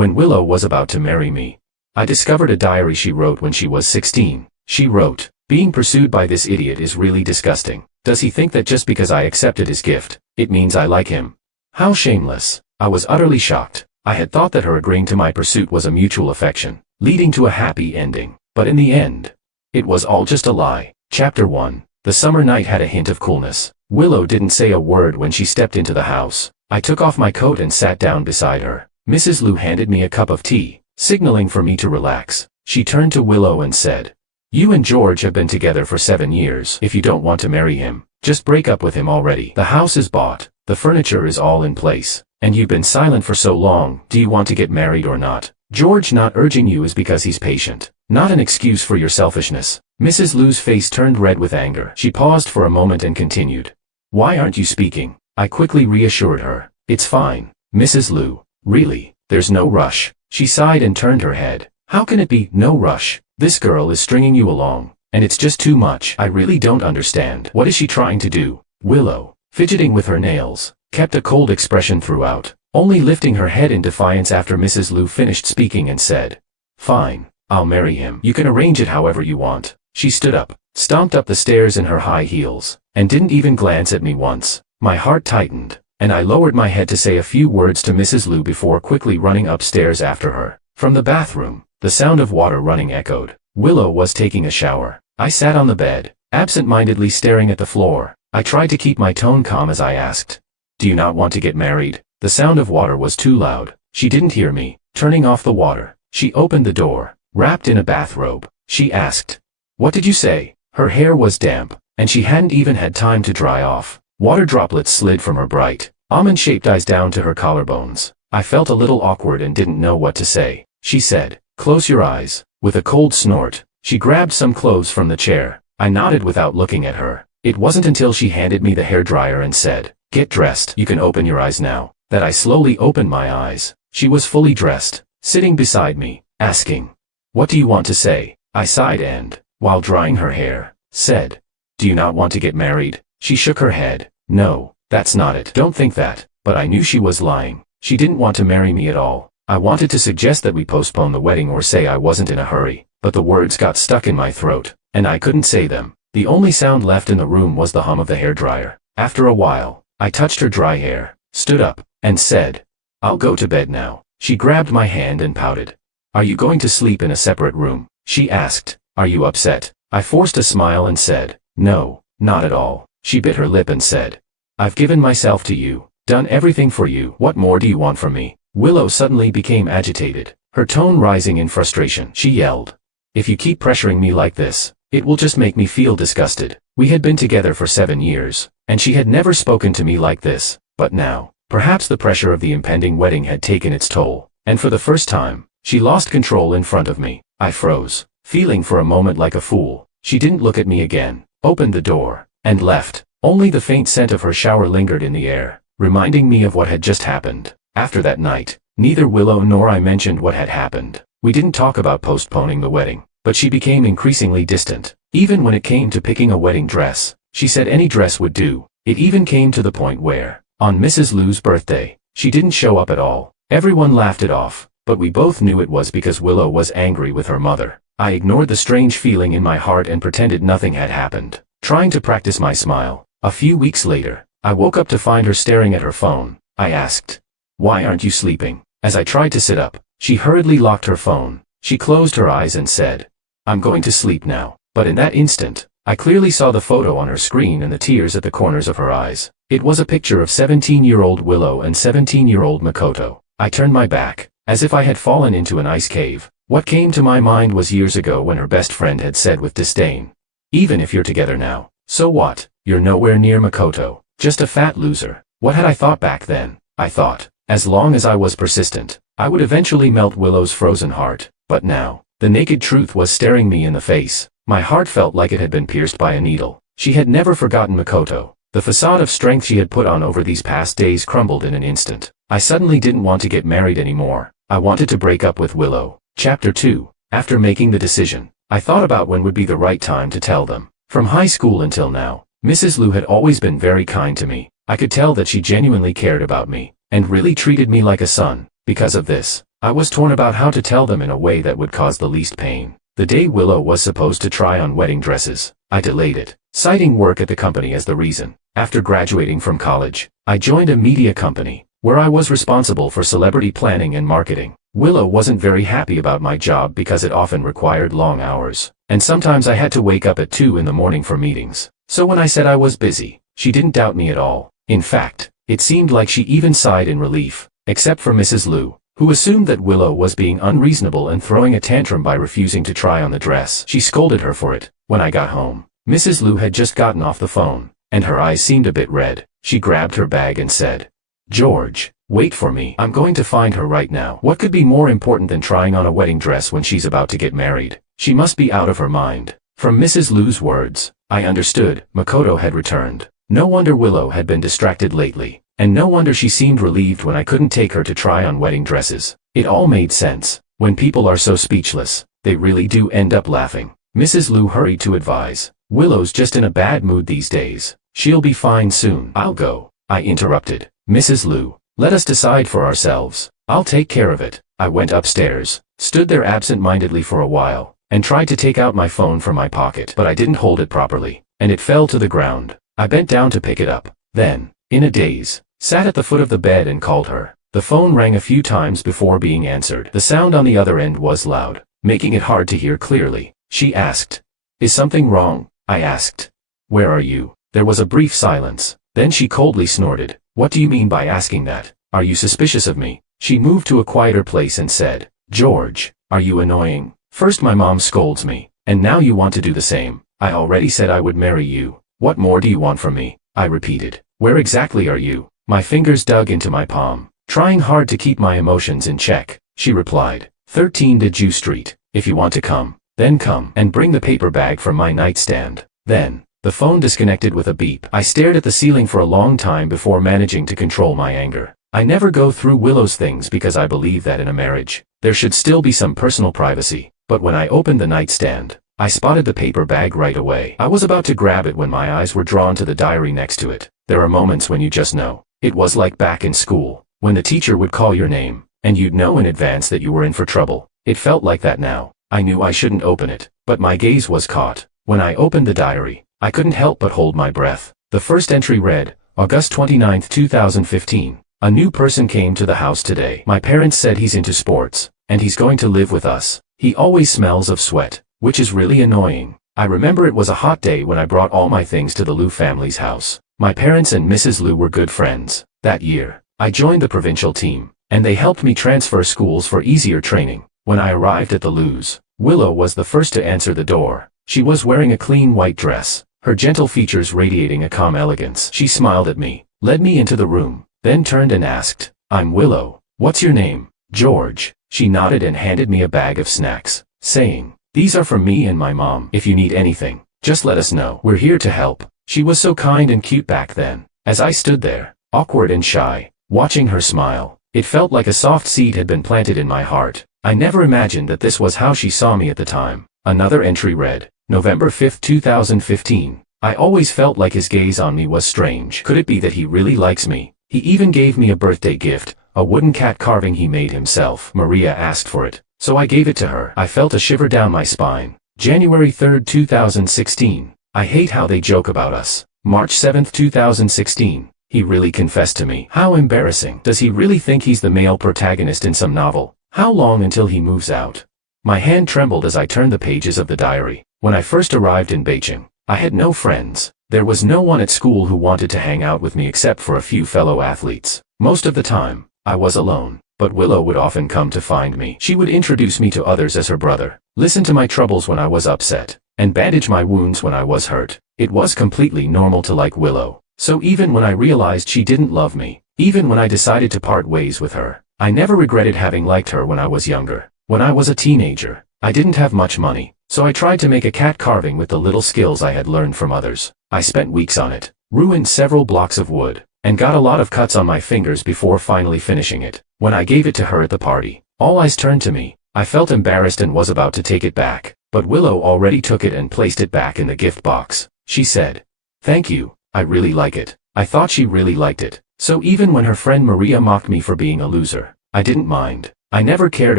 when Willow was about to marry me. I discovered a diary she wrote when she was 16. She wrote, "Being pursued by this idiot is really disgusting. Does he think that just because I accepted his gift, it means I like him? How shameless." I was utterly shocked. I had thought that her agreeing to my pursuit was a mutual affection, leading to a happy ending. But in the end, it was all just a lie. Chapter 1. The summer night had a hint of coolness. Willow didn't say a word when she stepped into the house. I took off my coat and sat down beside her. Mrs. Lu handed me a cup of tea, signaling for me to relax. She turned to Willow and said, "You and George have been together for 7 years. If you don't want to marry him, just break up with him already. The house is bought, the furniture is all in place, and you've been silent for so long. Do you want to get married or not? George not urging you is because he's patient, not an excuse for your selfishness." Mrs. Lu's face turned red with anger. She paused for a moment and continued, "Why aren't you speaking?" I quickly reassured her. "It's fine, Mrs. Lu. Really, there's no rush." She sighed and turned her head. "How can it be, no rush? This girl is stringing you along, and it's just too much. I really don't understand. What is she trying to do?" Willow, fidgeting with her nails, kept a cold expression throughout, only lifting her head in defiance after Mrs. Lu finished speaking and said, "Fine, I'll marry him. You can arrange it however you want." She stood up, stomped up the stairs in her high heels, and didn't even glance at me once. My heart tightened, and I lowered my head to say a few words to Mrs. Lu before quickly running upstairs after her. From the bathroom, the sound of water running echoed. Willow was taking a shower. I sat on the bed, absent-mindedly staring at the floor. I tried to keep my tone calm as I asked, "Do you not want to get married?" The sound of water was too loud. She didn't hear me. Turning off the water, she opened the door. Wrapped in a bathrobe, she asked, "What did you say?" Her hair was damp, and she hadn't even had time to dry off. Water droplets slid from her bright, almond-shaped eyes down to her collarbones. I felt a little awkward and didn't know what to say. She said, "Close your eyes." With a cold snort, she grabbed some clothes from the chair. I nodded without looking at her. It wasn't until she handed me the hairdryer and said, "Get dressed. You can open your eyes now," that I slowly opened my eyes. She was fully dressed, sitting beside me, asking, "What do you want to say?" I sighed and, while drying her hair, said, "Do you not want to get married?" She shook her head. "No, that's not it. Don't think that." But I knew she was lying. She didn't want to marry me at all. I wanted to suggest that we postpone the wedding or say I wasn't in a hurry, but the words got stuck in my throat, and I couldn't say them. The only sound left in the room was the hum of the hairdryer. After a while, I touched her dry hair, stood up, and said, "I'll go to bed now." She grabbed my hand and pouted. "Are you going to sleep in a separate room?" she asked. "Are you upset?" I forced a smile and said, "No, not at all." She bit her lip and said, "I've given myself to you, done everything for you. What more do you want from me?" Willow suddenly became agitated, her tone rising in frustration. She yelled, "If you keep pressuring me like this, it will just make me feel disgusted." We had been together for 7 years, and she had never spoken to me like this. But now, perhaps the pressure of the impending wedding had taken its toll, and for the first time, she lost control in front of me. I froze, feeling for a moment like a fool. She didn't look at me again, opened the door, and left. Only the faint scent of her shower lingered in the air, reminding me of what had just happened. After that night, neither Willow nor I mentioned what had happened. We didn't talk about postponing the wedding, but she became increasingly distant. Even when it came to picking a wedding dress, she said any dress would do. It even came to the point where, on Mrs. Lu's birthday, she didn't show up at all. Everyone laughed it off, but we both knew it was because Willow was angry with her mother. I ignored the strange feeling in my heart and pretended nothing had happened, trying to practice my smile. A few weeks later, I woke up to find her staring at her phone. I asked, "Why aren't you sleeping?" As I tried to sit up, she hurriedly locked her phone. She closed her eyes and said, "I'm going to sleep now." But in that instant, I clearly saw the photo on her screen and the tears at the corners of her eyes. It was a picture of 17-year-old Willow and 17-year-old Makoto. I turned my back, as if I had fallen into an ice cave. What came to my mind was years ago when her best friend had said with disdain, "Even if you're together now, so what? You're nowhere near Makoto, just a fat loser." What had I thought back then? I thought, as long as I was persistent, I would eventually melt Willow's frozen heart. But now, the naked truth was staring me in the face. My heart felt like it had been pierced by a needle. She had never forgotten Makoto. The facade of strength she had put on over these past days crumbled in an instant. I suddenly didn't want to get married anymore. I wanted to break up with Willow. Chapter 2. After making the decision, I thought about when would be the right time to tell them. From high school until now, Mrs. Lu had always been very kind to me. I could tell that she genuinely cared about me, and really treated me like a son. Because of this, I was torn about how to tell them in a way that would cause the least pain. The day Willow was supposed to try on wedding dresses, I delayed it, citing work at the company as the reason. After graduating from college, I joined a media company, where I was responsible for celebrity planning and marketing. Willow wasn't very happy about my job because it often required long hours, and sometimes I had to wake up at 2 in the morning for meetings. So when I said I was busy, she didn't doubt me at all. In fact, it seemed like she even sighed in relief, except for Mrs. Liu, who assumed that Willow was being unreasonable and throwing a tantrum by refusing to try on the dress. She scolded her for it. When I got home, Mrs. Liu had just gotten off the phone, and her eyes seemed a bit red. She grabbed her bag and said, "George, wait for me. I'm going to find her right now." What could be more important than trying on a wedding dress when she's about to get married? She must be out of her mind. From Mrs. Liu's words, I understood. Makoto had returned. No wonder Willow had been distracted lately, and no wonder she seemed relieved when I couldn't take her to try on wedding dresses. It all made sense. When people are so speechless, they really do end up laughing. Mrs. Liu hurried to advise, "Willow's just in a bad mood these days. She'll be fine soon." "I'll go," I interrupted. "Mrs. Liu, let us decide for ourselves. I'll take care of it." I went upstairs, stood there absent-mindedly for a while, and tried to take out my phone from my pocket. But I didn't hold it properly, and it fell to the ground. I bent down to pick it up. Then, in a daze, sat at the foot of the bed and called her. The phone rang a few times before being answered. The sound on the other end was loud, making it hard to hear clearly. She asked, "Is something wrong?" I asked, "Where are you?" There was a brief silence. Then she coldly snorted, "What do you mean by asking that? Are you suspicious of me?" She moved to a quieter place and said, "George, are you annoying? First my mom scolds me, and now you want to do the same. I already said I would marry you. What more do you want from me?" I repeated, "Where exactly are you?" My fingers dug into my palm, trying hard to keep my emotions in check. She replied, 13 de Jew Street. If you want to come, then come, and bring the paper bag from my nightstand. Then, the phone disconnected with a beep. I stared at the ceiling for a long time before managing to control my anger. I never go through Willow's things because I believe that in a marriage, there should still be some personal privacy. But when I opened the nightstand, I spotted the paper bag right away. I was about to grab it when my eyes were drawn to the diary next to it. There are moments when you just know. It was like back in school, when the teacher would call your name, and you'd know in advance that you were in for trouble. It felt like that now. I knew I shouldn't open it, but my gaze was caught. When I opened the diary, I couldn't help but hold my breath. The first entry read, August 29, 2015. A new person came to the house today. My parents said he's into sports, and he's going to live with us. He always smells of sweat, which is really annoying. I remember it was a hot day when I brought all my things to the Liu family's house. My parents and Mrs. Liu were good friends. That year, I joined the provincial team, and they helped me transfer schools for easier training. When I arrived at the Liu's, Willow was the first to answer the door. She was wearing a clean white dress, her gentle features radiating a calm elegance. She smiled at me, led me into the room, then turned and asked, "I'm Willow. What's your name?" "George." She nodded and handed me a bag of snacks, saying, "These are from me and my mom. If you need anything, just let us know. We're here to help." She was so kind and cute back then. As I stood there, awkward and shy, watching her smile, it felt like a soft seed had been planted in my heart. I never imagined that this was how she saw me at the time. Another entry read, November 5, 2015. I always felt like his gaze on me was strange. Could it be that he really likes me? He even gave me a birthday gift, a wooden cat carving he made himself. Maria asked for it, so I gave it to her. I felt a shiver down my spine. January 3, 2016. I hate how they joke about us. March 7, 2016. He really confessed to me. How embarrassing. Does he really think he's the male protagonist in some novel? How long until he moves out? My hand trembled as I turned the pages of the diary. When I first arrived in Beijing, I had no friends. There was no one at school who wanted to hang out with me except for a few fellow athletes. Most of the time, I was alone, but Willow would often come to find me. She would introduce me to others as her brother, listen to my troubles when I was upset, and bandage my wounds when I was hurt. It was completely normal to like Willow. So even when I realized she didn't love me, even when I decided to part ways with her, I never regretted having liked her when I was younger. When I was a teenager, I didn't have much money, so I tried to make a cat carving with the little skills I had learned from others. I spent weeks on it, ruined several blocks of wood, and got a lot of cuts on my fingers before finally finishing it. When I gave it to her at the party, all eyes turned to me. I felt embarrassed and was about to take it back, but Willow already took it and placed it back in the gift box. She said, "Thank you, I really like it." I thought she really liked it, so even when her friend Maria mocked me for being a loser, I didn't mind. I never cared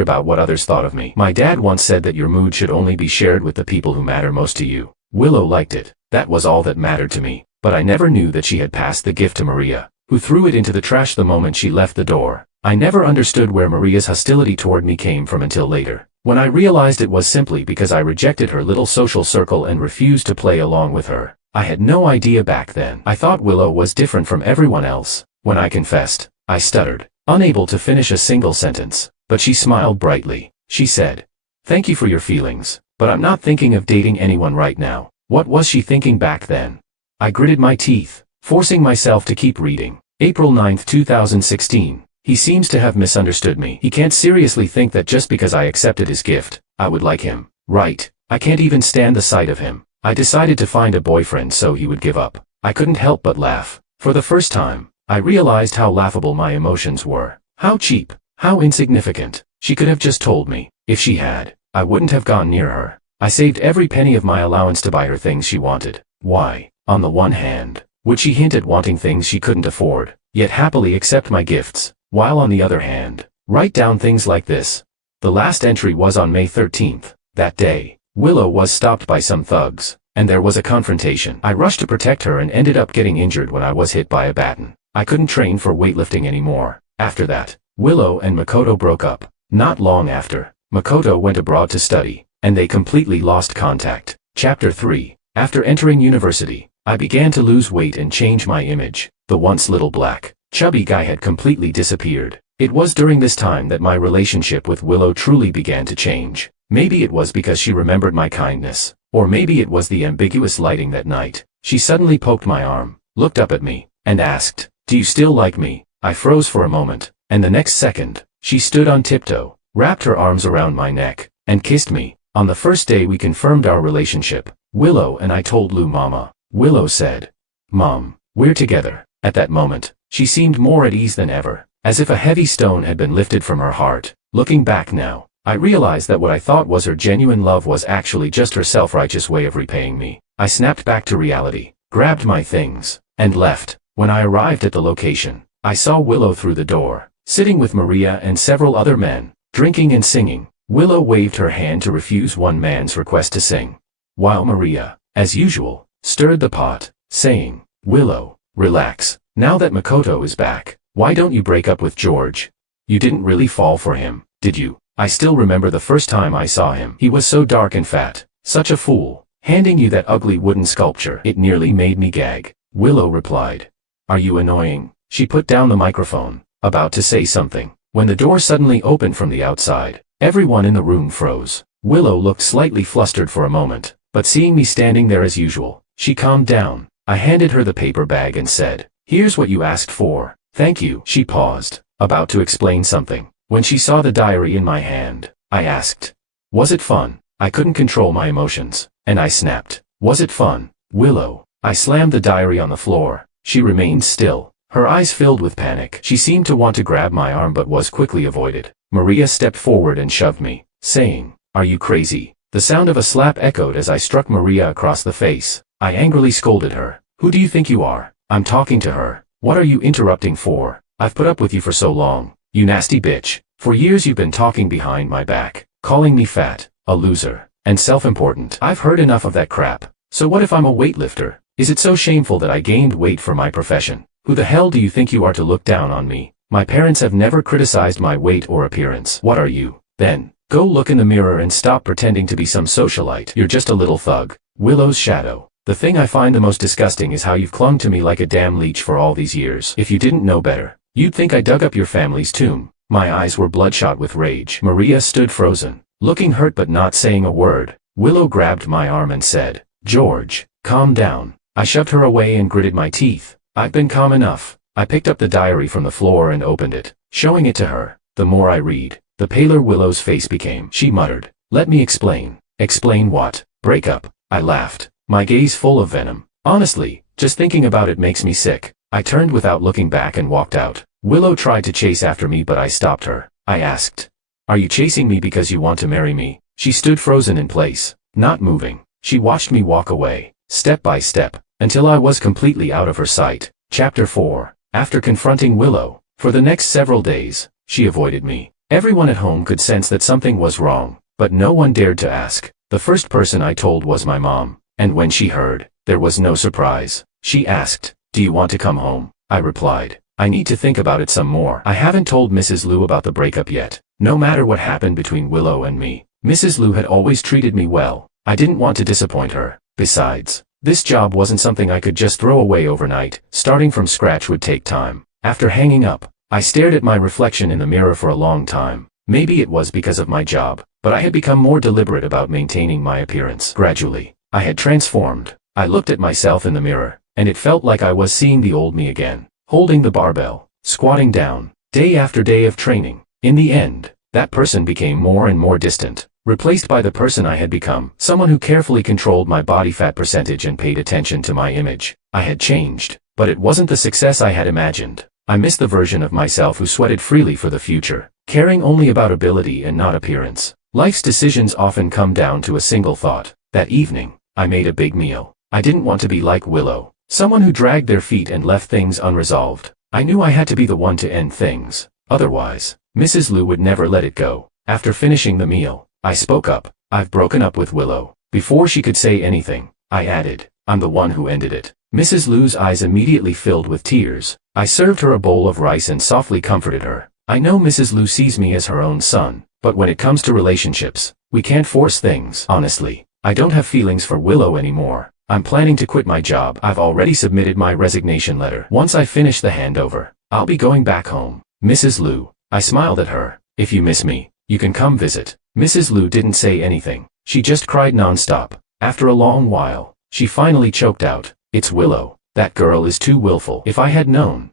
about what others thought of me. My dad once said that your mood should only be shared with the people who matter most to you. Willow liked it. That was all that mattered to me. But I never knew that she had passed the gift to Maria, who threw it into the trash the moment she left the door. I never understood where Maria's hostility toward me came from until later, when I realized it was simply because I rejected her little social circle and refused to play along with her. I had no idea back then. I thought Willow was different from everyone else. When I confessed, I stuttered, unable to finish a single sentence. But she smiled brightly. She said, "Thank you for your feelings, but I'm not thinking of dating anyone right now." What was she thinking back then? I gritted my teeth, forcing myself to keep reading. April 9, 2016. He seems to have misunderstood me. He can't seriously think that just because I accepted his gift, I would like him. Right. I can't even stand the sight of him. I decided to find a boyfriend so he would give up. I couldn't help but laugh. For the first time, I realized how laughable my emotions were. How cheap. How insignificant. She could have just told me. If she had, I wouldn't have gone near her. I saved every penny of my allowance to buy her things she wanted. Why? On the one hand, would she hint at wanting things she couldn't afford, yet happily accept my gifts, while on the other hand, write down things like this? The last entry was on May 13th. That day, Willow was stopped by some thugs, and there was a confrontation. I rushed to protect her and ended up getting injured when I was hit by a baton. I couldn't train for weightlifting anymore. After that, Willow and Makoto broke up. Not long after, Makoto went abroad to study, and they completely lost contact. Chapter 3. After entering university, I began to lose weight and change my image. The once little black, chubby guy had completely disappeared. It was during this time that my relationship with Willow truly began to change. Maybe it was because she remembered my kindness, or maybe it was the ambiguous lighting that night. She suddenly poked my arm, looked up at me, and asked, "Do you still like me?" I froze for a moment, and the next second, she stood on tiptoe, wrapped her arms around my neck, and kissed me. On the first day we confirmed our relationship, Willow and I told Lou Mama. Willow said, "Mom, we're together." At that moment, she seemed more at ease than ever, as if a heavy stone had been lifted from her heart. Looking back now, I realized that what I thought was her genuine love was actually just her self-righteous way of repaying me. I snapped back to reality, grabbed my things, and left. When I arrived at the location, I saw Willow through the door, sitting with Maria and several other men, drinking and singing. Willow waved her hand to refuse one man's request to sing, while Maria, as usual, stirred the pot, saying, "Willow, relax. Now that Makoto is back, why don't you break up with George? You didn't really fall for him, did you?" I still remember the first time I saw him. He was so dark and fat, such a fool, handing you that ugly wooden sculpture. It nearly made me gag. Willow replied, "Are you annoying?" She put down the microphone, about to say something, when the door suddenly opened from the outside. Everyone in the room froze. Willow looked slightly flustered for a moment, but seeing me standing there as usual, she calmed down. I handed her the paper bag and said, "Here's what you asked for." "Thank you." She paused, about to explain something. When she saw the diary in my hand, I asked, "Was it fun?" I couldn't control my emotions, and I snapped, "Was it fun, Willow?" I slammed the diary on the floor. She remained still, her eyes filled with panic. She seemed to want to grab my arm but was quickly avoided. Maria stepped forward and shoved me, saying, "Are you crazy?" The sound of a slap echoed as I struck Maria across the face. I angrily scolded her. "Who do you think you are? I'm talking to her. What are you interrupting for? I've put up with you for so long, you nasty bitch. For years you've been talking behind my back, calling me fat, a loser, and self-important. I've heard enough of that crap. So what if I'm a weightlifter? Is it so shameful that I gained weight for my profession? Who the hell do you think you are to look down on me? My parents have never criticized my weight or appearance. What are you, then? Go look in the mirror and stop pretending to be some socialite. You're just a little thug." Willow's shadow. The thing I find the most disgusting is how you've clung to me like a damn leech for all these years. If you didn't know better, you'd think I dug up your family's tomb. My eyes were bloodshot with rage. Maria stood frozen, looking hurt but not saying a word. Willow grabbed my arm and said, "George, calm down." I shoved her away and gritted my teeth. I've been calm enough. I picked up the diary from the floor and opened it, showing it to her. The more I read, the paler Willow's face became. She muttered, "Let me explain." "Explain what?" "Break up." I laughed, my gaze full of venom. "Honestly, just thinking about it makes me sick." I turned without looking back and walked out. Willow tried to chase after me but I stopped her. I asked, "Are you chasing me because you want to marry me?" She stood frozen in place, not moving. She watched me walk away, step by step, until I was completely out of her sight. Chapter 4. After confronting Willow, for the next several days, she avoided me. Everyone at home could sense that something was wrong, but no one dared to ask. The first person I told was my mom, and when she heard, there was no surprise. She asked, "Do you want to come home?" I replied, "I need to think about it some more. I haven't told Mrs. Lu about the breakup yet." No matter what happened between Willow and me, Mrs. Lu had always treated me well. I didn't want to disappoint her. Besides, this job wasn't something I could just throw away overnight. Starting from scratch would take time. After hanging up, I stared at my reflection in the mirror for a long time. Maybe it was because of my job, but I had become more deliberate about maintaining my appearance. Gradually, I had transformed. I looked at myself in the mirror, and it felt like I was seeing the old me again, holding the barbell, squatting down, day after day of training. In the end, that person became more and more distant, replaced by the person I had become, someone who carefully controlled my body fat percentage and paid attention to my image. I had changed, but it wasn't the success I had imagined. I missed the version of myself who sweated freely for the future, caring only about ability and not appearance. Life's decisions often come down to a single thought. That evening, I made a big meal. I didn't want to be like Willow, someone who dragged their feet and left things unresolved. I knew I had to be the one to end things. Otherwise, Mrs. Lu would never let it go. After finishing the meal, I spoke up. "I've broken up with Willow." Before she could say anything, I added, "I'm the one who ended it." Mrs. Lu's eyes immediately filled with tears. I served her a bowl of rice and softly comforted her. I know Mrs. Lu sees me as her own son, but when it comes to relationships, we can't force things. Honestly, I don't have feelings for Willow anymore. I'm planning to quit my job. I've already submitted my resignation letter. Once I finish the handover, I'll be going back home. Mrs. Lu, I smiled at her. "If you miss me, you can come visit." Mrs. Lu didn't say anything. She just cried nonstop. After a long while, she finally choked out, "It's Willow. That girl is too willful." If I had known,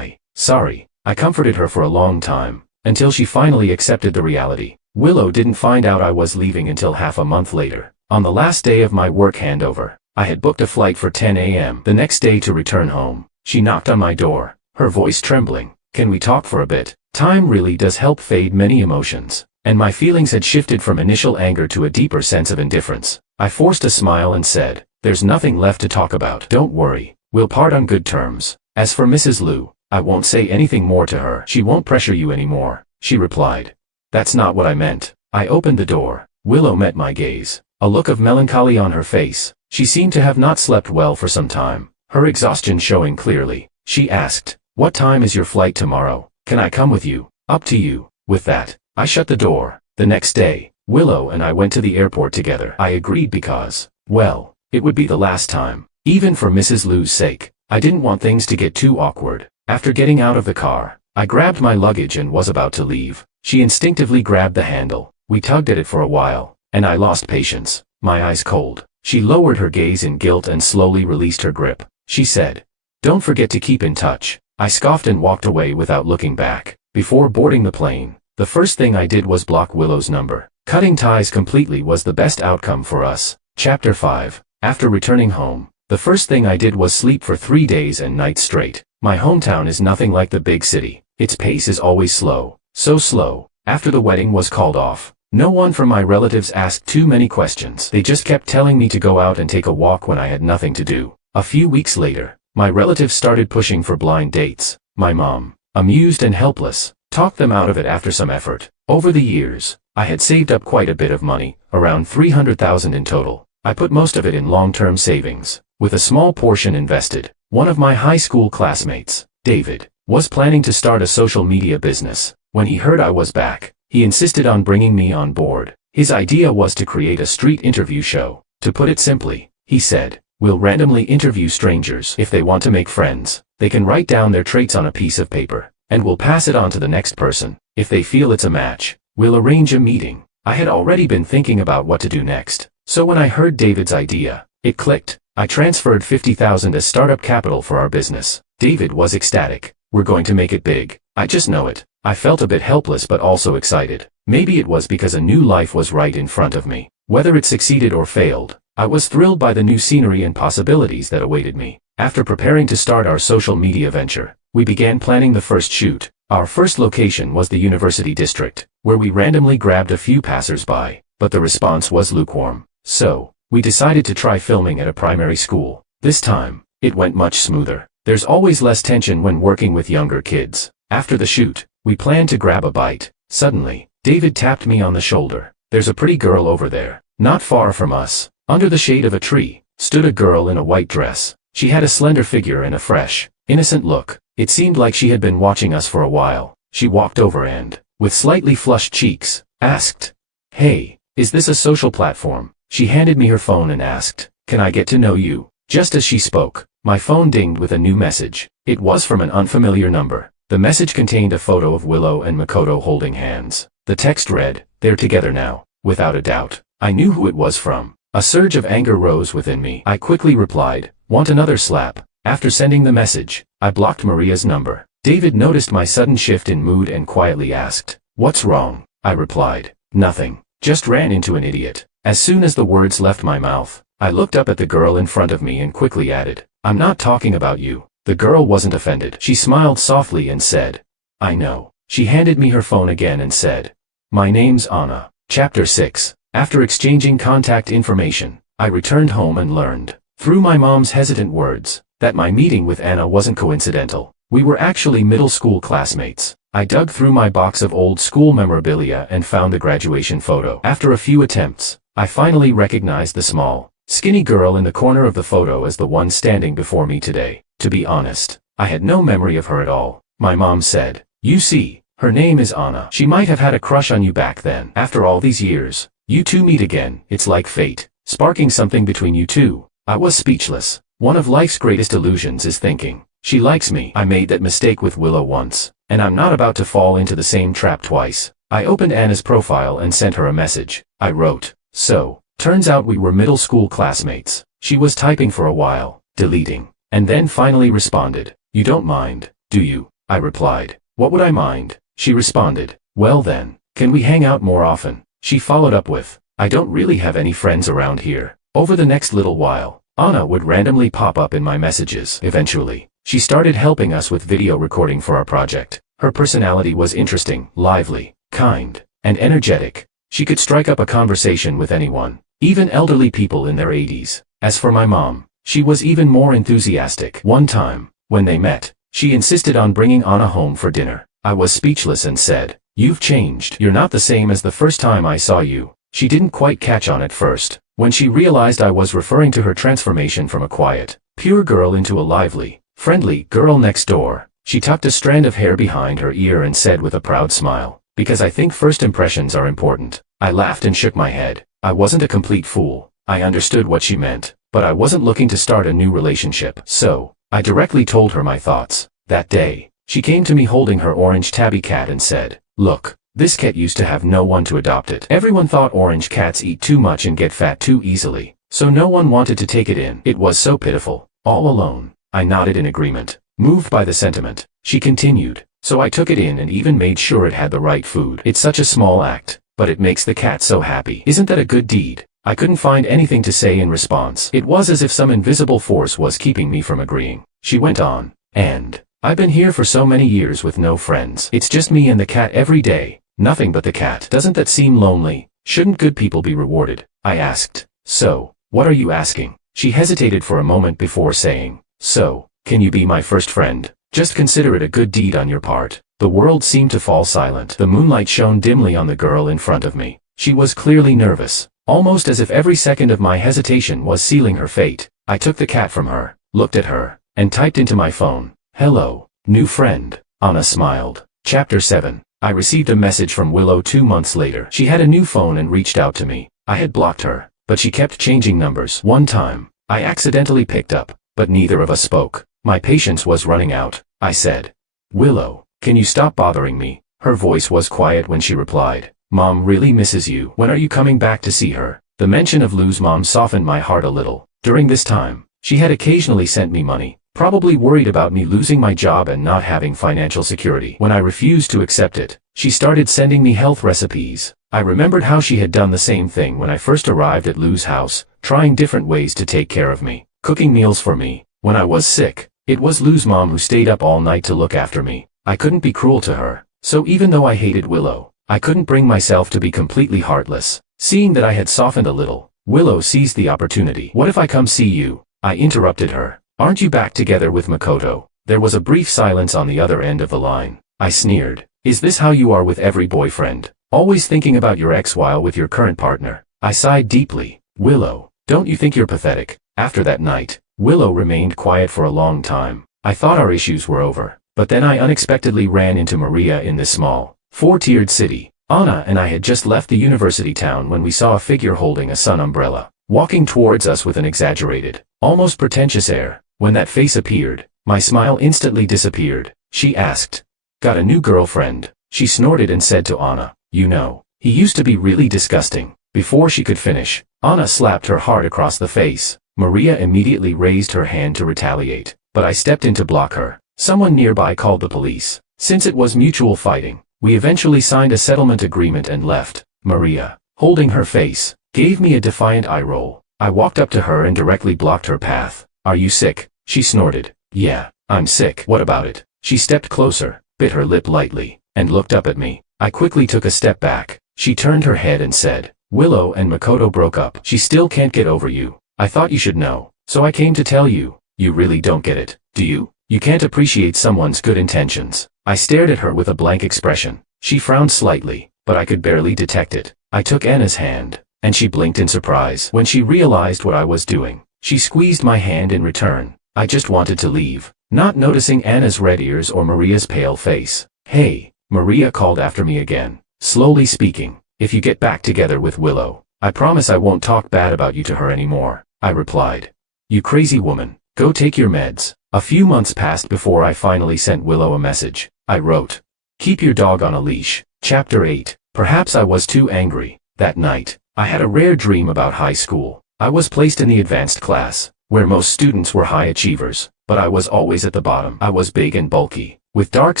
sorry. I comforted her for a long time, until she finally accepted the reality. Willow didn't find out I was leaving until half a month later. On the last day of my work handover, I had booked a flight for 10 a.m. the next day to return home. She knocked on my door, her voice trembling. "Can we talk for a bit?" Time really does help fade many emotions, and my feelings had shifted from initial anger to a deeper sense of indifference. I forced a smile and said, "There's nothing left to talk about." "Don't worry, we'll part on good terms." As for Mrs. Lu, I won't say anything more to her. "She won't pressure you anymore," she replied. "That's not what I meant." I opened the door. Willow met my gaze, a look of melancholy on her face. She seemed to have not slept well for some time, her exhaustion showing clearly. She asked, "What time is your flight tomorrow? Can I come with you?" "Up to you." With that, I shut the door. The next day, Willow and I went to the airport together. I agreed because, well, it would be the last time. Even for Mrs. Lu's sake, I didn't want things to get too awkward. After getting out of the car, I grabbed my luggage and was about to leave. She instinctively grabbed the handle. We tugged at it for a while, and I lost patience, my eyes cold. She lowered her gaze in guilt and slowly released her grip. She said, "Don't forget to keep in touch." I scoffed and walked away without looking back. Before boarding the plane, the first thing I did was block Willow's number. Cutting ties completely was the best outcome for us. Chapter 5. After returning home, the first thing I did was sleep for 3 days and nights straight. My hometown is nothing like the big city. Its pace is always slow. So slow. After the wedding was called off, no one from my relatives asked too many questions. They just kept telling me to go out and take a walk when I had nothing to do. A few weeks later, my relatives started pushing for blind dates. My mom, amused and helpless, talked them out of it after some effort. Over the years, I had saved up quite a bit of money, around $300,000 in total. I put most of it in long-term savings, with a small portion invested. One of my high school classmates, David, was planning to start a social media business. When he heard I was back, he insisted on bringing me on board. His idea was to create a street interview show. To put it simply, he said, "We'll randomly interview strangers. If they want to make friends, they can write down their traits on a piece of paper, and we'll pass it on to the next person. If they feel it's a match, we'll arrange a meeting." I had already been thinking about what to do next, so when I heard David's idea, it clicked. I transferred $50,000 as startup capital for our business. David was ecstatic. "We're going to make it big. I just know it." I felt a bit helpless but also excited. Maybe it was because a new life was right in front of me. Whether it succeeded or failed, I was thrilled by the new scenery and possibilities that awaited me. After preparing to start our social media venture, we began planning the first shoot. Our first location was the University District, where we randomly grabbed a few passers-by, but the response was lukewarm. So, we decided to try filming at a primary school. This time, it went much smoother. There's always less tension when working with younger kids. After the shoot, we planned to grab a bite, Suddenly, David tapped me on the shoulder. There's a pretty girl over there. Not far from us, under the shade of a tree, stood a girl in a white dress. She had a slender figure and a fresh, innocent look. It seemed like she had been watching us for a while. She walked over and, with slightly flushed cheeks, asked, "Hey, is this a social platform?" She handed me her phone and asked, "Can I get to know you?" Just as she spoke, my phone dinged with a new message. It was from an unfamiliar number. The message contained a photo of Willow and Makoto holding hands. The text read, "They're together now." Without a doubt, I knew who it was from. A surge of anger rose within me. I quickly replied, "Want another slap?" After sending the message, I blocked Maria's number. David noticed my sudden shift in mood and quietly asked, "What's wrong?" I replied, "Nothing. Just ran into an idiot." As soon as the words left my mouth, I looked up at the girl in front of me and quickly added, "I'm not talking about you." The girl wasn't offended. She smiled softly and said, "I know." She handed me her phone again and said, "My name's Anna." Chapter 6. After exchanging contact information, I returned home and learned, through my mom's hesitant words, that my meeting with Anna wasn't coincidental. We were actually middle school classmates. I dug through my box of old school memorabilia and found the graduation photo. After a few attempts, I finally recognized the small, skinny girl in the corner of the photo as the one standing before me today. To be honest, I had no memory of her at all. My mom said, "You see, her name is Anna. She might have had a crush on you back then. After all these years, you two meet again. It's like fate, sparking something between you two." I was speechless. One of life's greatest illusions is thinking, she likes me. I made that mistake with Willow once, and I'm not about to fall into the same trap twice. I opened Anna's profile and sent her a message. I wrote, "So, turns out we were middle school classmates." She was typing for a while, deleting, and then finally responded, "You don't mind, do you?" I replied, "What would I mind?" She responded, "Well then, can we hang out more often?" She followed up with, "I don't really have any friends around here." Over the next little while, Anna would randomly pop up in my messages. Eventually, she started helping us with video recording for our project. Her personality was interesting, lively, kind, and energetic. She could strike up a conversation with anyone, even elderly people in their 80s. As for my mom, she was even more enthusiastic. One time, when they met, she insisted on bringing Anna home for dinner. I was speechless and said, "You've changed. You're not the same as the first time I saw you." She didn't quite catch on at first. When she realized I was referring to her transformation from a quiet, pure girl into a lively, friendly girl next door, she tucked a strand of hair behind her ear and said with a proud smile, "Because I think first impressions are important." I laughed and shook my head. I wasn't a complete fool. I understood what she meant, but I wasn't looking to start a new relationship. So, I directly told her my thoughts. That day, she came to me holding her orange tabby cat and said, "Look, this cat used to have no one to adopt it. Everyone thought orange cats eat too much and get fat too easily, so no one wanted to take it in. It was so pitiful, all alone." I nodded in agreement, moved by the sentiment. She continued, "So I took it in and even made sure it had the right food. It's such a small act, but it makes the cat so happy. Isn't that a good deed?" I couldn't find anything to say in response. It was as if some invisible force was keeping me from agreeing. She went on, "And I've been here for so many years with no friends. It's just me and the cat every day. Nothing but the cat. Doesn't that seem lonely? Shouldn't good people be rewarded?" I asked, "So, what are you asking?" She hesitated for a moment before saying, "So, can you be my first friend? Just consider it a good deed on your part." The world seemed to fall silent. The moonlight shone dimly on the girl in front of me. She was clearly nervous, almost as if every second of my hesitation was sealing her fate. I took the cat from her, looked at her, and typed into my phone, "Hello, new friend." Anna smiled. Chapter 7. I received a message from Willow 2 months later. She had a new phone and reached out to me. I had blocked her, but she kept changing numbers. One time, I accidentally picked up, but neither of us spoke. My patience was running out. I said, "Willow, can you stop bothering me?" Her voice was quiet when she replied, "Mom really misses you. When are you coming back to see her?" The mention of Lou's mom softened my heart a little. During this time, she had occasionally sent me money, probably worried about me losing my job and not having financial security. When I refused to accept it, she started sending me health recipes. I remembered how she had done the same thing when I first arrived at Lou's house, trying different ways to take care of me, cooking meals for me. When I was sick, it was Lou's mom who stayed up all night to look after me. I couldn't be cruel to her, so even though I hated Willow, I couldn't bring myself to be completely heartless. Seeing that I had softened a little, Willow seized the opportunity. "What if I come see you?" I interrupted her. "Aren't you back together with Makoto?" There was a brief silence on the other end of the line. I sneered, Is this how you are with every boyfriend? Always thinking about your ex while with your current partner? I sighed deeply. Willow, don't you think you're pathetic? After that night, Willow remained quiet for a long time. I thought our issues were over. But then I unexpectedly ran into Maria in this small, four-tiered city. Anna and I had just left the university town when we saw a figure holding a sun umbrella, walking towards us with an exaggerated, almost pretentious air. When that face appeared, my smile instantly disappeared. She asked, "Got a new girlfriend?" She snorted and said to Anna, "You know, he used to be really disgusting." Before she could finish, Anna slapped her hard across the face. Maria immediately raised her hand to retaliate, but I stepped in to block her. Someone nearby called the police. Since it was mutual fighting, we eventually signed a settlement agreement and left. Maria, holding her face, gave me a defiant eye roll. I walked up to her and directly blocked her path. "Are you sick?" She snorted. "Yeah, I'm sick. What about it?" She stepped closer, bit her lip lightly, and looked up at me. I quickly took a step back. She turned her head and said, "Willow and Makoto broke up. She still can't get over you. I thought you should know, so I came to tell you. You really don't get it, do you? You can't appreciate someone's good intentions." I stared at her with a blank expression. She frowned slightly, but I could barely detect it. I took Anna's hand, and she blinked in surprise when she realized what I was doing. She squeezed my hand in return. I just wanted to leave, not noticing Anna's red ears or Maria's pale face. "Hey," Maria called after me again, slowly speaking. "If you get back together with Willow, I promise I won't talk bad about you to her anymore." I replied, "You crazy woman, go take your meds." A few months passed before I finally sent Willow a message. I wrote, "Keep your dog on a leash." Chapter 8. Perhaps I was too angry. That night, I had a rare dream about high school. I was placed in the advanced class, where most students were high achievers, but I was always at the bottom. I was big and bulky, with dark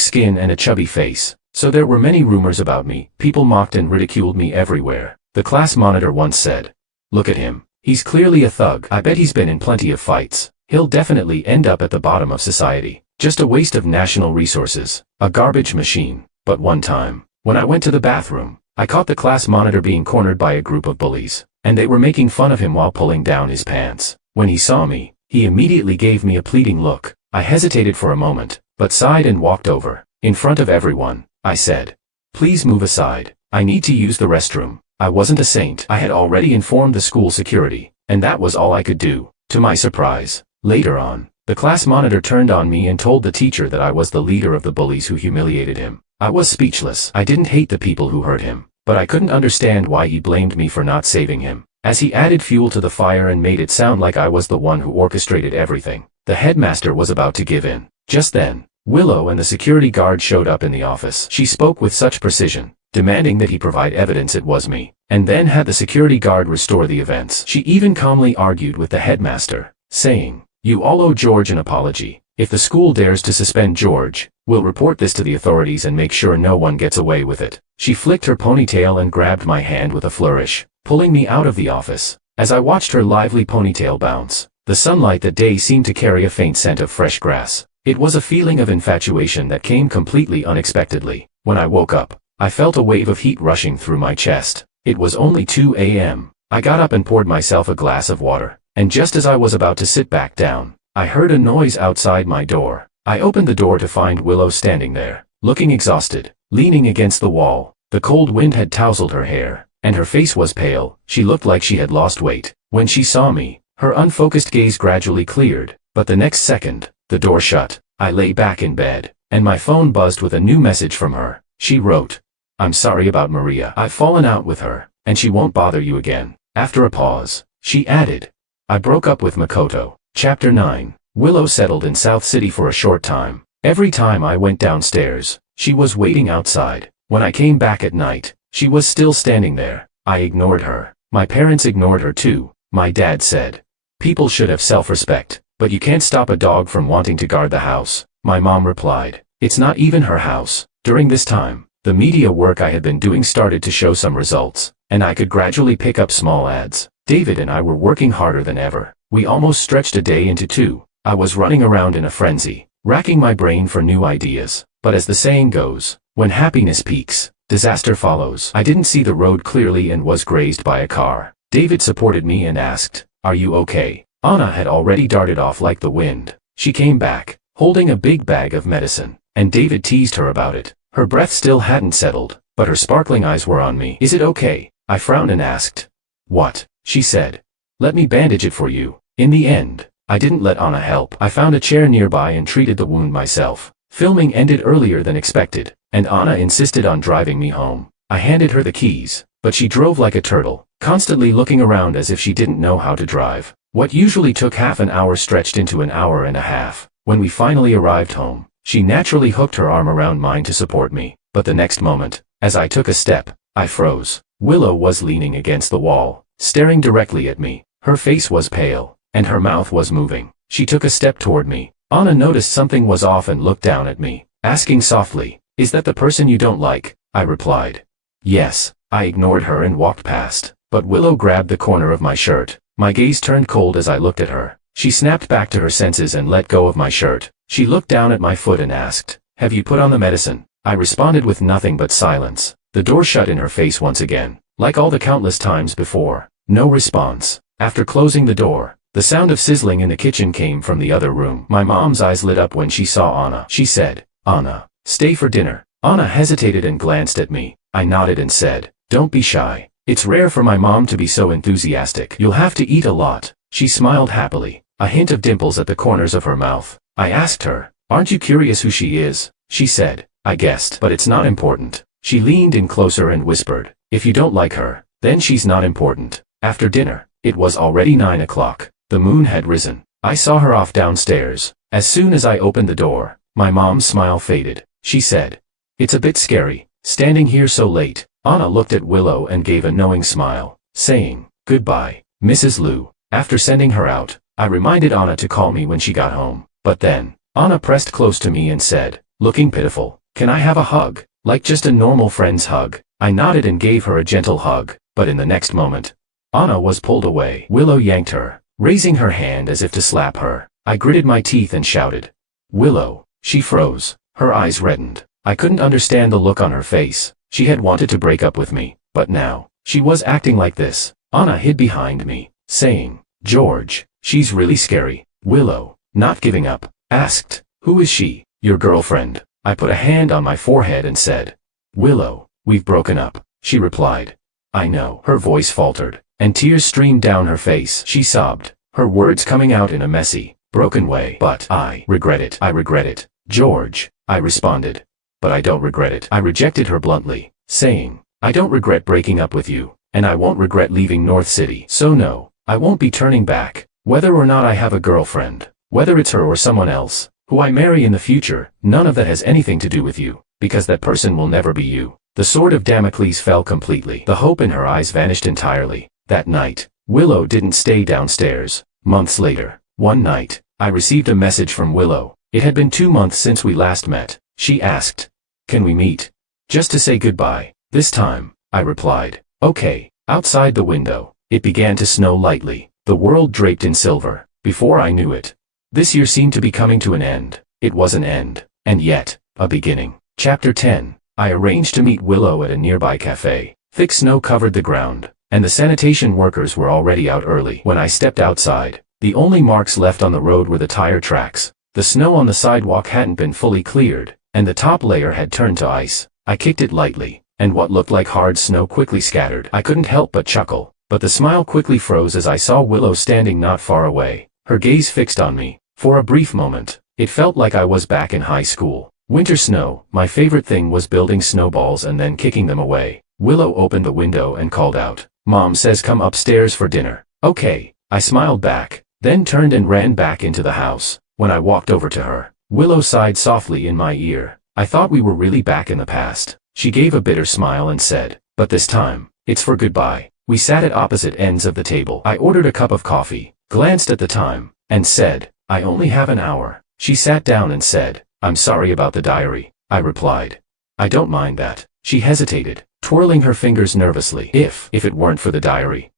skin and a chubby face, so there were many rumors about me. People mocked and ridiculed me everywhere. The class monitor once said, "Look at him. He's clearly a thug. I bet he's been in plenty of fights. He'll definitely end up at the bottom of society. Just a waste of national resources. A garbage machine." But one time, when I went to the bathroom, I caught the class monitor being cornered by a group of bullies, and they were making fun of him while pulling down his pants. When he saw me, he immediately gave me a pleading look. I hesitated for a moment, but sighed and walked over. In front of everyone, I said, "Please move aside. I need to use the restroom." I wasn't a saint. I had already informed the school security, and that was all I could do. To my surprise, later on, the class monitor turned on me and told the teacher that I was the leader of the bullies who humiliated him. I was speechless. I didn't hate the people who hurt him, but I couldn't understand why he blamed me for not saving him, as he added fuel to the fire and made it sound like I was the one who orchestrated everything. The headmaster was about to give in. Just then, Willow and the security guard showed up in the office. She spoke with such precision, demanding that he provide evidence it was me, and then had the security guard restore the events. She even calmly argued with the headmaster, saying, "You all owe George an apology. If the school dares to suspend George, we'll report this to the authorities and make sure no one gets away with it." She flicked her ponytail and grabbed my hand with a flourish, pulling me out of the office. As I watched her lively ponytail bounce, the sunlight that day seemed to carry a faint scent of fresh grass. It was a feeling of infatuation that came completely unexpectedly. When I woke up, I felt a wave of heat rushing through my chest. It was only 2 a.m. I got up and poured myself a glass of water, and just as I was about to sit back down, I heard a noise outside my door. I opened the door to find Willow standing there, looking exhausted, leaning against the wall. The cold wind had tousled her hair, and her face was pale. She looked like she had lost weight. When she saw me, her unfocused gaze gradually cleared, but the next second, the door shut. I lay back in bed, and my phone buzzed with a new message from her. She wrote, "I'm sorry about Maria. I've fallen out with her, and she won't bother you again." After a pause, she added, "I broke up with Makoto." Chapter 9. Willow settled in South City for a short time. Every time I went downstairs, she was waiting outside. When I came back at night, she was still standing there. I ignored her. My parents ignored her too. My dad said, "People should have self-respect, but you can't stop a dog from wanting to guard the house." My mom replied, "It's not even her house." During this time, the media work I had been doing started to show some results, and I could gradually pick up small ads. David and I were working harder than ever. We almost stretched a day into 2. I was running around in a frenzy, racking my brain for new ideas. But as the saying goes, when happiness peaks, disaster follows. I didn't see the road clearly and was grazed by a car. David supported me and asked, "Are you okay?" Anna had already darted off like the wind. She came back, holding a big bag of medicine, and David teased her about it. Her breath still hadn't settled, but her sparkling eyes were on me. Is it okay? I frowned and asked. What? She said. Let me bandage it for you. In the end, I didn't let Anna help. I found a chair nearby and treated the wound myself. Filming ended earlier than expected, and Anna insisted on driving me home. I handed her the keys, but she drove like a turtle, constantly looking around as if she didn't know how to drive. What usually took half an hour stretched into an hour and a half. When we finally arrived home, she naturally hooked her arm around mine to support me, but the next moment, as I took a step, I froze. Willow was leaning against the wall, staring directly at me. Her face was pale, and her mouth was moving. She took a step toward me. Anna noticed something was off and looked down at me, asking softly, "Is that the person you don't like?" I replied. Yes. I ignored her and walked past, but Willow grabbed the corner of my shirt. My gaze turned cold as I looked at her. She snapped back to her senses and let go of my shirt. She looked down at my foot and asked, "Have you put on the medicine?" I responded with nothing but silence. The door shut in her face once again, like all the countless times before. No response. After closing the door, the sound of sizzling in the kitchen came from the other room. My mom's eyes lit up when she saw Anna. She said, "Anna, stay for dinner." Anna hesitated and glanced at me. I nodded and said, "Don't be shy. It's rare for my mom to be so enthusiastic. You'll have to eat a lot." She smiled happily, a hint of dimples at the corners of her mouth. I asked her, "Aren't you curious who she is?" She said, "I guessed, but it's not important." She leaned in closer and whispered, "If you don't like her, then she's not important." After dinner, it was already 9 o'clock. The moon had risen. I saw her off downstairs. As soon as I opened the door, my mom's smile faded. She said, "It's a bit scary, standing here so late." Anna looked at Willow and gave a knowing smile, saying, "Goodbye, Mrs. Liu." After sending her out, I reminded Anna to call me when she got home. But then, Anna pressed close to me and said, looking pitiful, "Can I have a hug? Like just a normal friend's hug?" I nodded and gave her a gentle hug, but in the next moment, Anna was pulled away. Willow yanked her, raising her hand as if to slap her. I gritted my teeth and shouted, "Willow!" She froze. Her eyes reddened. I couldn't understand the look on her face. She had wanted to break up with me, but now, she was acting like this. Anna hid behind me, saying, "George, she's really scary." Willow, not giving up, asked, "Who is she?" "Your girlfriend." I put a hand on my forehead and said, "Willow, we've broken up." She replied, "I know." Her voice faltered, and tears streamed down her face. She sobbed, her words coming out in a messy, broken way. "But I regret it. I regret it, George," I responded. "But I don't regret it." I rejected her bluntly, saying, "I don't regret breaking up with you, and I won't regret leaving North City. So no, I won't be turning back. Whether or not I have a girlfriend, whether it's her or someone else, who I marry in the future, none of that has anything to do with you, because that person will never be you." The sword of Damocles fell completely. The hope in her eyes vanished entirely. That night, Willow didn't stay downstairs. Months later, one night, I received a message from Willow. It had been 2 months since we last met. She asked, "Can we meet? Just to say goodbye." This time, I replied, "Okay." Outside the window, it began to snow lightly, the world draped in silver. Before I knew it, this year seemed to be coming to an end. It was an end, and yet, a beginning. Chapter 10. I arranged to meet Willow at a nearby cafe. Thick snow covered the ground, and the sanitation workers were already out early. When I stepped outside, the only marks left on the road were the tire tracks. The snow on the sidewalk hadn't been fully cleared, and the top layer had turned to ice. I kicked it lightly, and what looked like hard snow quickly scattered. I couldn't help but chuckle, but the smile quickly froze as I saw Willow standing not far away, her gaze fixed on me. For a brief moment, it felt like I was back in high school. Winter snow, my favorite thing was building snowballs and then kicking them away. Willow opened the window and called out, "Mom says come upstairs for dinner." "Okay," I smiled back, then turned and ran back into the house. When I walked over to her, Willow sighed softly in my ear. "I thought we were really back in the past." She gave a bitter smile and said, "But this time, it's for goodbye." We sat at opposite ends of the table. I ordered a cup of coffee, glanced at the time, and said, "I only have an hour." She sat down and said, "I'm sorry about the diary." I replied, "I don't mind that." She hesitated, twirling her fingers nervously. If it weren't for the diary,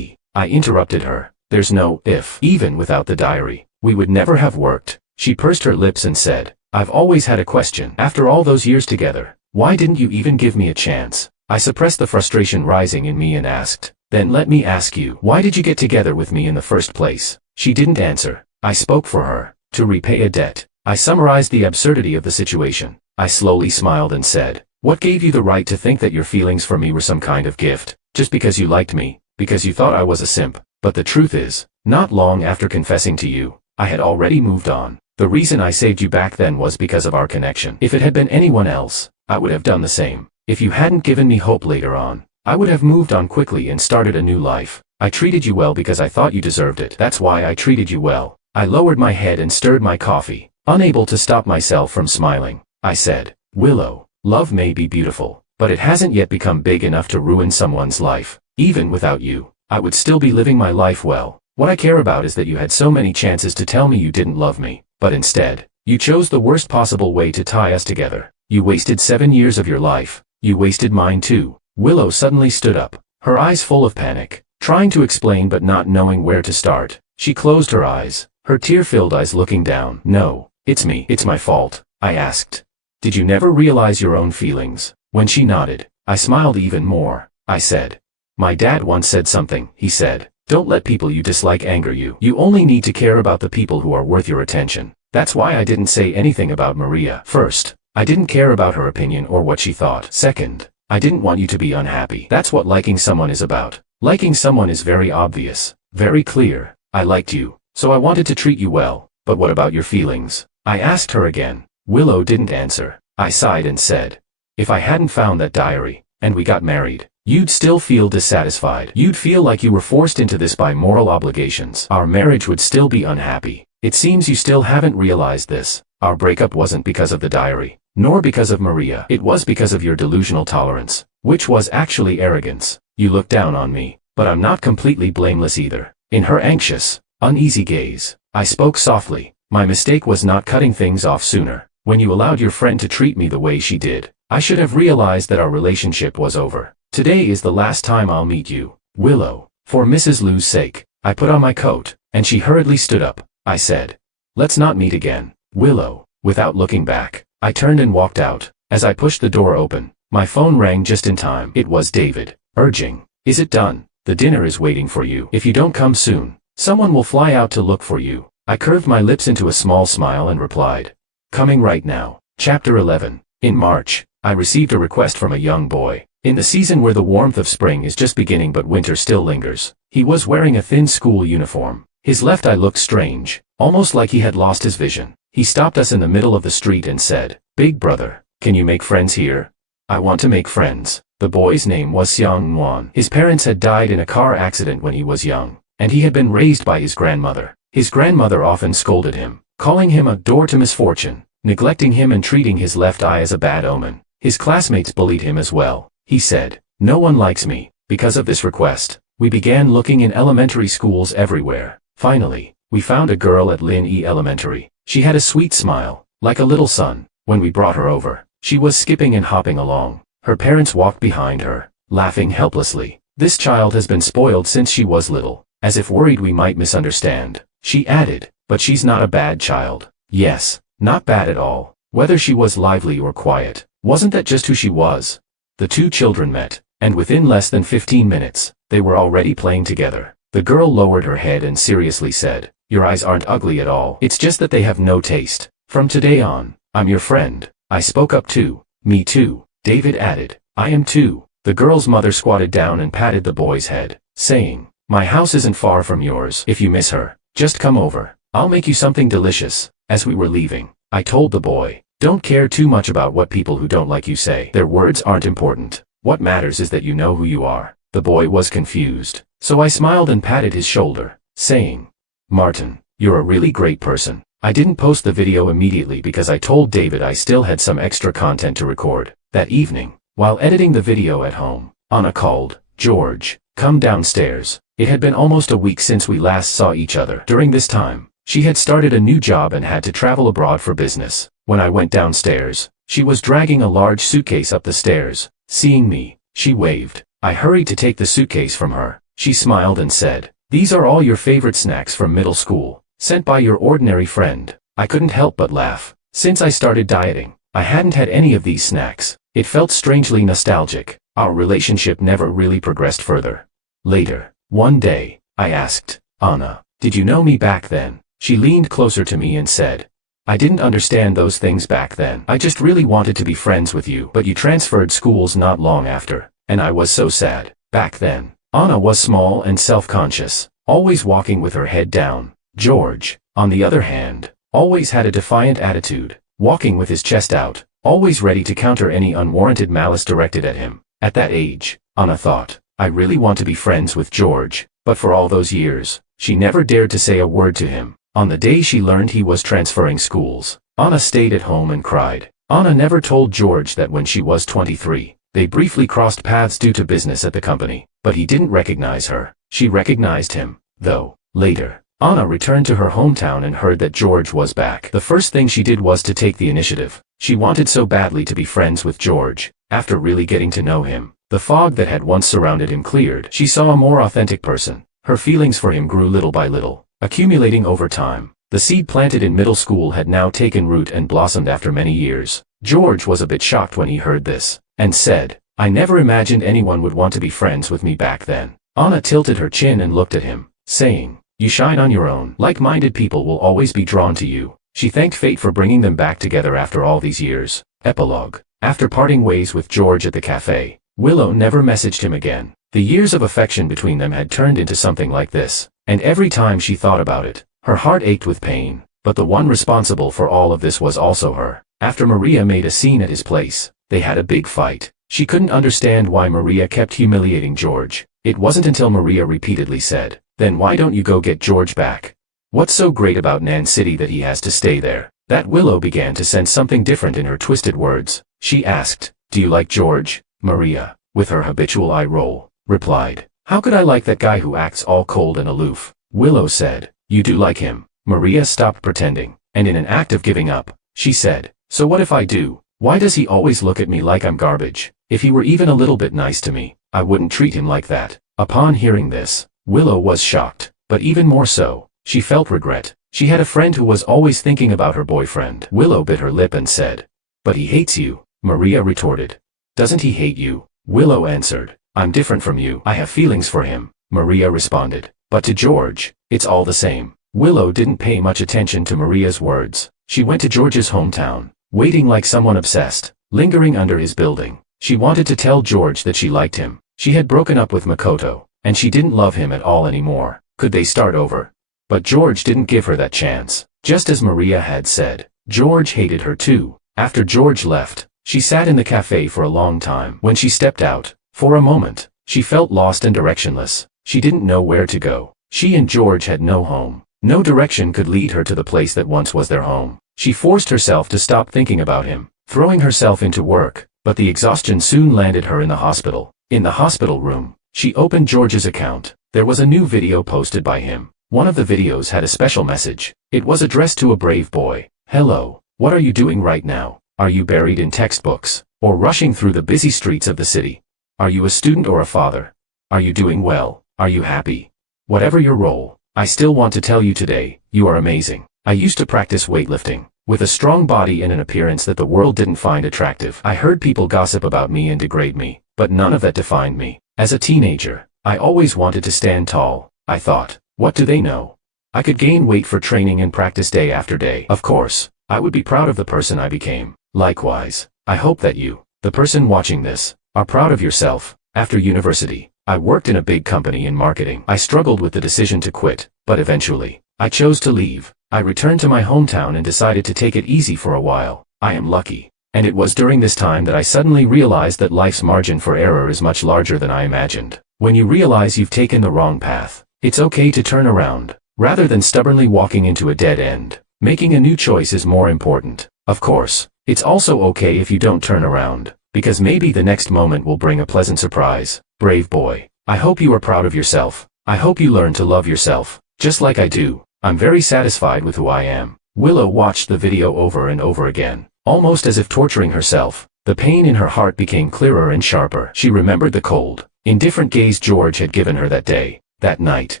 I interrupted her. "There's no if. Even without the diary, we would never have worked." She pursed her lips and said, "I've always had a question. After all those years together, why didn't you even give me a chance?" I suppressed the frustration rising in me and asked, "Then let me ask you, why did you get together with me in the first place?" She didn't answer. I spoke for her. To repay a debt. I summarized the absurdity of the situation. I slowly smiled and said, "What gave you the right to think that your feelings for me were some kind of gift? Just because you liked me, because you thought I was a simp." But the truth is, not long after confessing to you, I had already moved on. The reason I saved you back then was because of our connection. If it had been anyone else, I would have done the same. If you hadn't given me hope later on, I would have moved on quickly and started a new life. I treated you well because I thought you deserved it. That's why I treated you well. I lowered my head and stirred my coffee, unable to stop myself from smiling. I said, "Willow, love may be beautiful, but it hasn't yet become big enough to ruin someone's life. Even without you, I would still be living my life well. What I care about is that you had so many chances to tell me you didn't love me, but instead, you chose the worst possible way to tie us together. You wasted 7 years of your life. You wasted mine too." Willow suddenly stood up, her eyes full of panic, trying to explain but not knowing where to start. She closed her eyes, her tear-filled eyes looking down. "No, it's me. It's my fault," I asked. "Did you never realize your own feelings?" When she nodded, I smiled even more. I said, "My dad once said something," he said. "Don't let people you dislike anger you. You only need to care about the people who are worth your attention." That's why I didn't say anything about Maria. First, I didn't care about her opinion or what she thought. Second, I didn't want you to be unhappy. That's what liking someone is about. Liking someone is very obvious, very clear. I liked you, so I wanted to treat you well. But what about your feelings? I asked her again. Willow didn't answer. I sighed and said, "If I hadn't found that diary, and we got married, you'd still feel dissatisfied. You'd feel like you were forced into this by moral obligations. Our marriage would still be unhappy. It seems you still haven't realized this. Our breakup wasn't because of the diary, nor because of Maria. It was because of your delusional tolerance, which was actually arrogance. You look down on me, but I'm not completely blameless either." In her anxious, uneasy gaze, I spoke softly. "My mistake was not cutting things off sooner. When you allowed your friend to treat me the way she did, I should have realized that our relationship was over. Today is the last time I'll meet you, Willow. For Mrs. Liu's sake." I put on my coat, and she hurriedly stood up. I said, "Let's not meet again, Willow." Without looking back, I turned and walked out. As I pushed the door open, my phone rang just in time. It was David, urging, "Is it done? The dinner is waiting for you. If you don't come soon, someone will fly out to look for you." I curved my lips into a small smile and replied, "Coming right now." Chapter 11. In March, I received a request from a young boy. In the season where the warmth of spring is just beginning but winter still lingers, he was wearing a thin school uniform. His left eye looked strange, almost like he had lost his vision. He stopped us in the middle of the street and said, "Big brother, can you make friends here?" "I want to make friends." The boy's name was Xiang Nguan. His parents had died in a car accident when he was young, and he had been raised by his grandmother. His grandmother often scolded him, calling him a door to misfortune, neglecting him and treating his left eye as a bad omen. His classmates bullied him as well. He said, "No one likes me." Because of this request, we began looking in elementary schools everywhere. Finally, we found a girl at Lin E Elementary. She had a sweet smile, like a little sun. When we brought her over, she was skipping and hopping along. Her parents walked behind her, laughing helplessly. "This child has been spoiled since she was little," as if worried we might misunderstand. She added, "But she's not a bad child." Yes, not bad at all. Whether she was lively or quiet, wasn't that just who she was? The two children met, and within less than 15 minutes, they were already playing together. The girl lowered her head and seriously said, "Your eyes aren't ugly at all. It's just that they have no taste. From today on, I'm your friend." I spoke up too. "Me too," David added. "I am too." The girl's mother squatted down and patted the boy's head, saying, "My house isn't far from yours. If you miss her, just come over. I'll make you something delicious." As we were leaving, I told the boy, "Don't care too much about what people who don't like you say. Their words aren't important. What matters is that you know who you are." The boy was confused, so I smiled and patted his shoulder, saying, "Martin, you're a really great person." I didn't post the video immediately because I told David I still had some extra content to record. That evening, while editing the video at home, Anna called, "George, come downstairs." It had been almost a week since we last saw each other. During this time, she had started a new job and had to travel abroad for business. When I went downstairs, she was dragging a large suitcase up the stairs. Seeing me, she waved. I hurried to take the suitcase from her. She smiled and said, "These are all your favorite snacks from middle school, sent by your ordinary friend." I couldn't help but laugh. Since I started dieting, I hadn't had any of these snacks. It felt strangely nostalgic. Our relationship never really progressed further. Later, one day, I asked, "Anna, did you know me back then?" She leaned closer to me and said, I didn't understand those things back then. I just really wanted to be friends with you. But you transferred schools not long after, and I was so sad. Back then, Anna was small and self-conscious, always walking with her head down. George, on the other hand, always had a defiant attitude, walking with his chest out, always ready to counter any unwarranted malice directed at him. At that age, Anna thought, I really want to be friends with George, but for all those years, she never dared to say a word to him. On the day she learned he was transferring schools, Anna stayed at home and cried. Anna never told George that when she was 23, they briefly crossed paths due to business at the company, but he didn't recognize her. She recognized him, though. Later, Anna returned to her hometown and heard that George was back. The first thing she did was to take the initiative. She wanted so badly to be friends with George. After really getting to know him, the fog that had once surrounded him cleared. She saw a more authentic person. Her feelings for him grew little by little, accumulating over time. The seed planted in middle school had now taken root and blossomed after many years. George was a bit shocked when he heard this, and said, I never imagined anyone would want to be friends with me back then. Anna tilted her chin and looked at him, saying, you shine on your own. Like-minded people will always be drawn to you. She thanked fate for bringing them back together after all these years. Epilogue. After parting ways with George at the cafe, Willow never messaged him again. The years of affection between them had turned into something like this, and every time she thought about it, her heart ached with pain. But the one responsible for all of this was also her. After Maria made a scene at his place, they had a big fight. She couldn't understand why Maria kept humiliating George. It wasn't until Maria repeatedly said, then why don't you go get George back? What's so great about Nan City that he has to stay there? That Willow began to sense something different in her twisted words. She asked, do you like George? Maria, with her habitual eye roll, replied, how could I like that guy who acts all cold and aloof? Willow said, you do like him. Maria stopped pretending, and in an act of giving up, she said, so what if I do? Why does he always look at me like I'm garbage? If he were even a little bit nice to me, I wouldn't treat him like that. Upon hearing this, Willow was shocked, but even more so, she felt regret. She had a friend who was always thinking about her boyfriend. Willow bit her lip and said, but he hates you, Maria retorted. Doesn't he hate you? Willow answered, I'm different from you. I have feelings for him, Maria responded. But to George, it's all the same. Willow didn't pay much attention to Maria's words. She went to George's hometown, waiting like someone obsessed, lingering under his building. She wanted to tell George that she liked him. She had broken up with Makoto, and she didn't love him at all anymore. Could they start over? But George didn't give her that chance. Just as Maria had said, George hated her too. After George left, she sat in the cafe for a long time. When she stepped out, for a moment, she felt lost and directionless. She didn't know where to go. She and George had no home. No direction could lead her to the place that once was their home. She forced herself to stop thinking about him, throwing herself into work, but the exhaustion soon landed her in the hospital. In the hospital room, she opened George's account. There was a new video posted by him. One of the videos had a special message. It was addressed to a brave boy. Hello, what are you doing right now? Are you buried in textbooks, or rushing through the busy streets of the city? Are you a student or a father? Are you doing well? Are you happy? Whatever your role, I still want to tell you today, you are amazing. I used to practice weightlifting, with a strong body and an appearance that the world didn't find attractive. I heard people gossip about me and degrade me, but none of that defined me. As a teenager, I always wanted to stand tall. I thought, what do they know? I could gain weight for training and practice day after day. Of course, I would be proud of the person I became. Likewise, I hope that you, the person watching this, are proud of yourself. After university, I worked in a big company in marketing. I struggled with the decision to quit, but eventually, I chose to leave. I returned to my hometown and decided to take it easy for a while. I am lucky. And it was during this time that I suddenly realized that life's margin for error is much larger than I imagined. When you realize you've taken the wrong path, it's okay to turn around. Rather than stubbornly walking into a dead end, making a new choice is more important. Of course, it's also okay if you don't turn around, because maybe the next moment will bring a pleasant surprise. Brave boy, I hope you are proud of yourself. I hope you learn to love yourself, just like I do. I'm very satisfied with who I am. Willow watched the video over and over again, almost as if torturing herself. The pain in her heart became clearer and sharper. She remembered the cold, indifferent gaze George had given her that day. That night,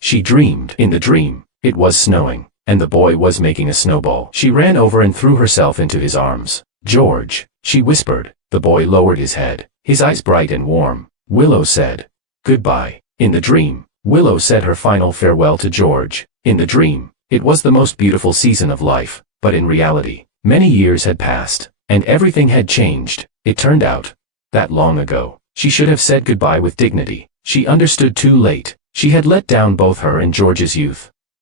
she dreamed. In the dream, it was snowing, and the boy was making a snowball. She ran over and threw herself into his arms. George, she whispered. The boy lowered his head, his eyes bright and warm. Willow said, goodbye. In the dream, Willow said her final farewell to George. In the dream, it was the most beautiful season of life. But in reality, many years had passed, and everything had changed. It turned out that long ago, she should have said goodbye with dignity. She understood too late. She had let down both her and George's youth.